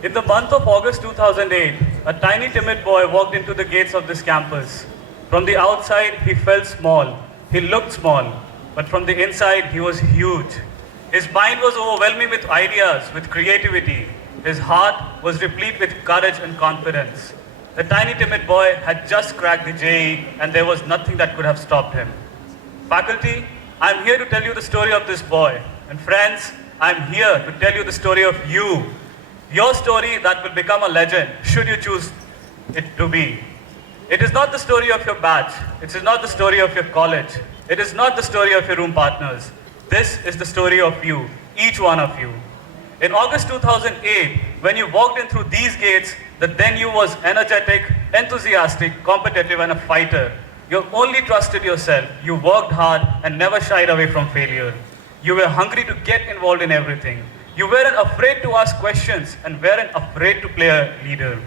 In the month of August 2008, a tiny timid boy walked into the gates of this campus. From the outside, he felt small. He looked small. But from the inside, he was huge. His mind was overwhelming with ideas, with creativity. His heart was replete with courage and confidence. The tiny timid boy had just cracked the JEE, and there was nothing that could have stopped him. Faculty, I'm here to tell you the story of this boy. And friends, I'm here to tell you the story of you. Your story that will become a legend, should you choose it to be. It is not the story of your batch. It is not the story of your college. It is not the story of your room partners. This is the story of you, each one of you. In August 2008, when you walked in through these gates, the then you was energetic, enthusiastic, competitive, and a fighter. You only trusted yourself. You worked hard and never shied away from failure. You were hungry to get involved in everything. You weren't afraid to ask questions and weren't afraid to play a leader.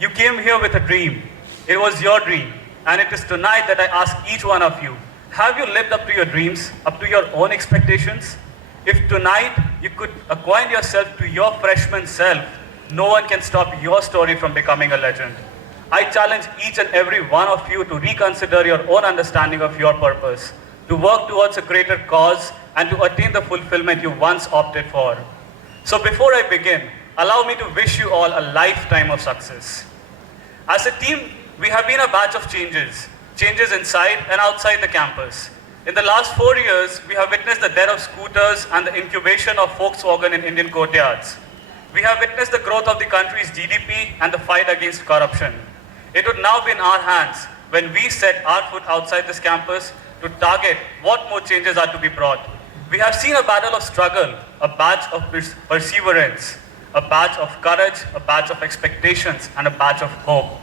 You came here with a dream. It was your dream. And it is tonight that I ask each one of you, have you lived up to your dreams, up to your own expectations? If tonight you could acquaint yourself to your freshman self, no one can stop your story from becoming a legend. I challenge each and every one of you to reconsider your own understanding of your purpose, to work towards a greater cause, and to attain the fulfillment you once opted for. So before I begin, allow me to wish you all a lifetime of success. As a team, we have been a batch of changes inside and outside the campus. In the last 4 years, we have witnessed the death of scooters and the incubation of Volkswagen in Indian courtyards. We have witnessed the growth of the country's GDP and the fight against corruption. It would now be in our hands when we set our foot outside this campus to target what more changes are to be brought. We have seen a battle of struggle, a batch of perseverance, a batch of courage, a batch of expectations, and a batch of hope.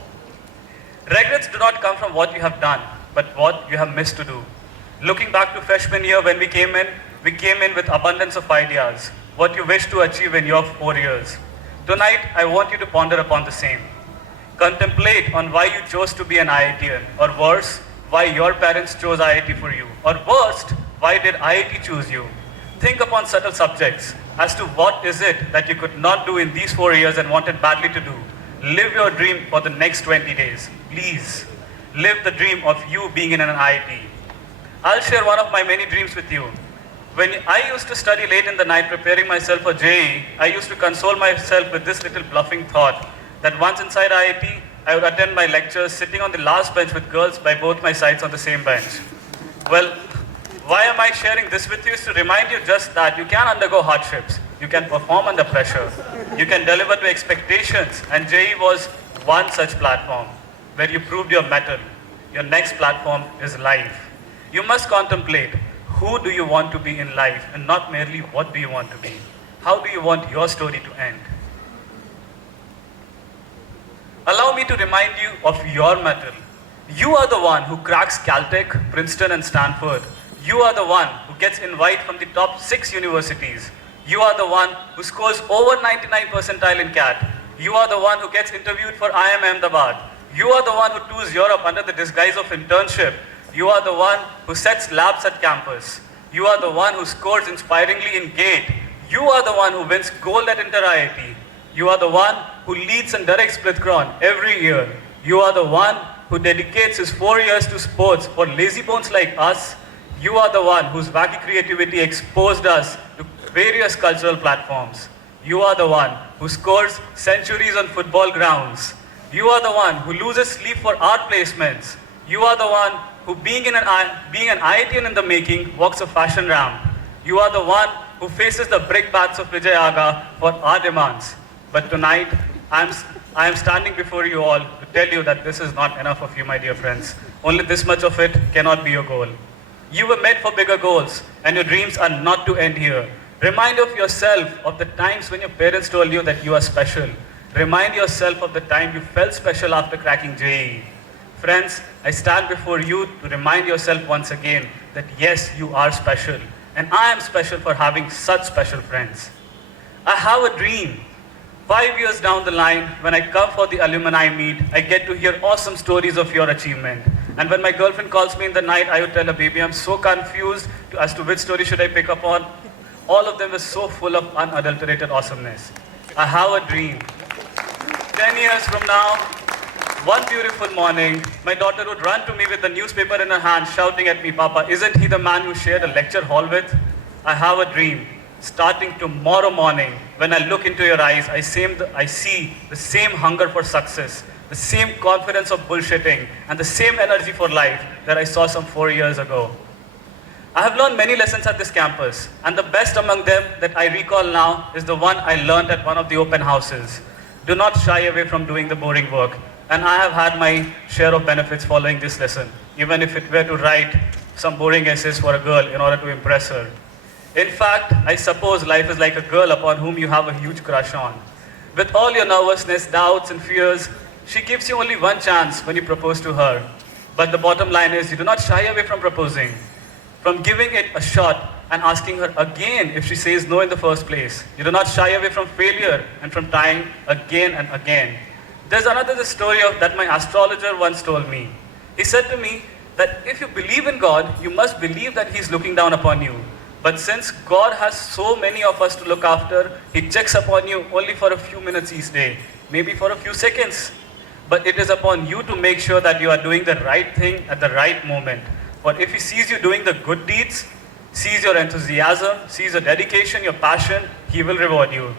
Regrets do not come from what you have done, but what you have missed to do. Looking back to freshman year when we came in with abundance of ideas, what you wish to achieve in your 4 years. Tonight, I want you to ponder upon the same. Contemplate on why you chose to be an IITian, or worse, why your parents chose IIT for you, or worst, why did IIT choose you? Think upon subtle subjects as to what is it that you could not do in these 4 years and wanted badly to do. Live your dream for the next 20 days. Please, live the dream of you being in an IIT. I'll share one of my many dreams with you. When I used to study late in the night preparing myself for JEE, I used to console myself with this little bluffing thought that once inside IIT, I would attend my lectures sitting on the last bench with girls by both my sides on the same bench. Well, why am I sharing this with you is to remind you just that you can undergo hardships, you can perform under pressure, you can deliver to expectations, and JEE was one such platform where you proved your mettle. Your next platform is life. You must contemplate who do you want to be in life and not merely what do you want to be. How do you want your story to end? Allow me to remind you of your mettle. You are the one who cracks Caltech, Princeton, and Stanford. You are the one who gets invite from the top 6 universities. You are the one who scores over 99 percentile in CAT. You are the one who gets interviewed for IIM Ahmedabad. You are the one who tours Europe under the disguise of internship. You are the one who sets labs at campus. You are the one who scores inspiringly in GATE. You are the one who wins gold at Inter-IIT. You are the one who leads and directs Blitzcron every year. You are the one who dedicates his 4 years to sports for lazy bones like us. You are the one whose wacky creativity exposed us to various cultural platforms. You are the one who scores centuries on football grounds. You are the one who loses sleep for art placements. You are the one who, being an IITian in the making, walks a fashion ramp. You are the one who faces the brick bats of Vijay Aga for our demands. But tonight, I am standing before you all to tell you that this is not enough of you, my dear friends. Only this much of it cannot be your goal. You were made for bigger goals, and your dreams are not to end here. Remind of yourself of the times when your parents told you that you are special. Remind yourself of the time you felt special after cracking JEE. Friends, I stand before you to remind yourself once again that yes, you are special. And I am special for having such special friends. I have a dream. 5 years down the line, when I come for the alumni meet, I get to hear awesome stories of your achievement. And when my girlfriend calls me in the night, I would tell her, baby, I'm so confused as to which story should I pick up on. All of them were so full of unadulterated awesomeness. I have a dream. 10 years from now, one beautiful morning, my daughter would run to me with the newspaper in her hand, shouting at me, Papa, isn't he the man you shared a lecture hall with? I have a dream. Starting tomorrow morning, when I look into your eyes, I see the same hunger for success, the same confidence of bullshitting, and the same energy for life that I saw some 4 years ago. I have learned many lessons at this campus, and the best among them that I recall now is the one I learned at one of the open houses. Do not shy away from doing the boring work. And I have had my share of benefits following this lesson, even if it were to write some boring essays for a girl in order to impress her. In fact, I suppose life is like a girl upon whom you have a huge crush on. With all your nervousness, doubts, and fears, she gives you only one chance when you propose to her. But the bottom line is, you do not shy away from proposing, from giving it a shot and asking her again if she says no in the first place. You do not shy away from failure and from trying again and again. There's another story that my astrologer once told me. He said to me that if you believe in God, you must believe that He's looking down upon you. But since God has so many of us to look after, He checks upon you only for a few minutes each day, maybe for a few seconds. But it is upon you to make sure that you are doing the right thing at the right moment. For if He sees you doing the good deeds, sees your enthusiasm, sees your dedication, your passion, He will reward you.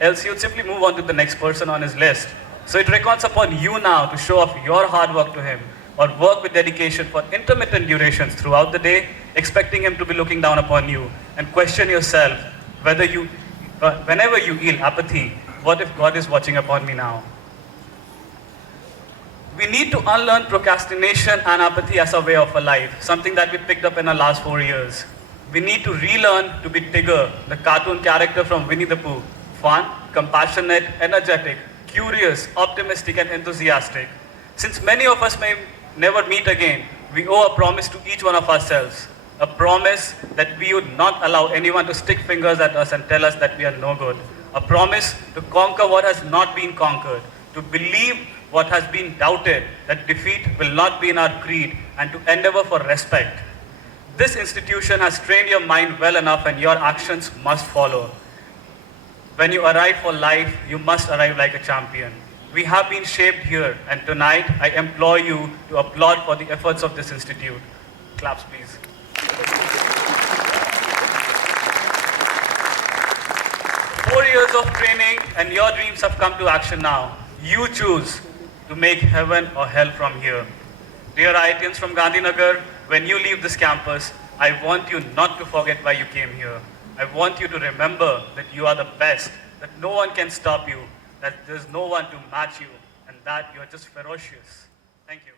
Else He would simply move on to the next person on His list. So it reckons upon you now to show off your hard work to Him, or work with dedication for intermittent durations throughout the day, expecting Him to be looking down upon you, and question yourself whether whenever you feel apathy, what if God is watching upon me now? We need to unlearn procrastination and apathy as a way of a life, something that we picked up in the last 4 years. We need to relearn to be Tigger, the cartoon character from Winnie the Pooh, fun, compassionate, energetic, curious, optimistic, and enthusiastic. Since many of us may never meet again, we owe a promise to each one of ourselves. A promise that we would not allow anyone to stick fingers at us and tell us that we are no good. A promise to conquer what has not been conquered, to believe what has been doubted, that defeat will not be in our creed, and to endeavor for respect. This institution has trained your mind well enough, and your actions must follow. When you arrive for life, you must arrive like a champion. We have been shaped here, and tonight I implore you to applaud for the efforts of this institute. Claps, please. 4 years of training and your dreams have come to action now. You choose to make heaven or hell from here. Dear IITians from Gandhinagar, when you leave this campus, I want you not to forget why you came here. I want you to remember that you are the best, that no one can stop you, that there's no one to match you, and that you're just ferocious. Thank you.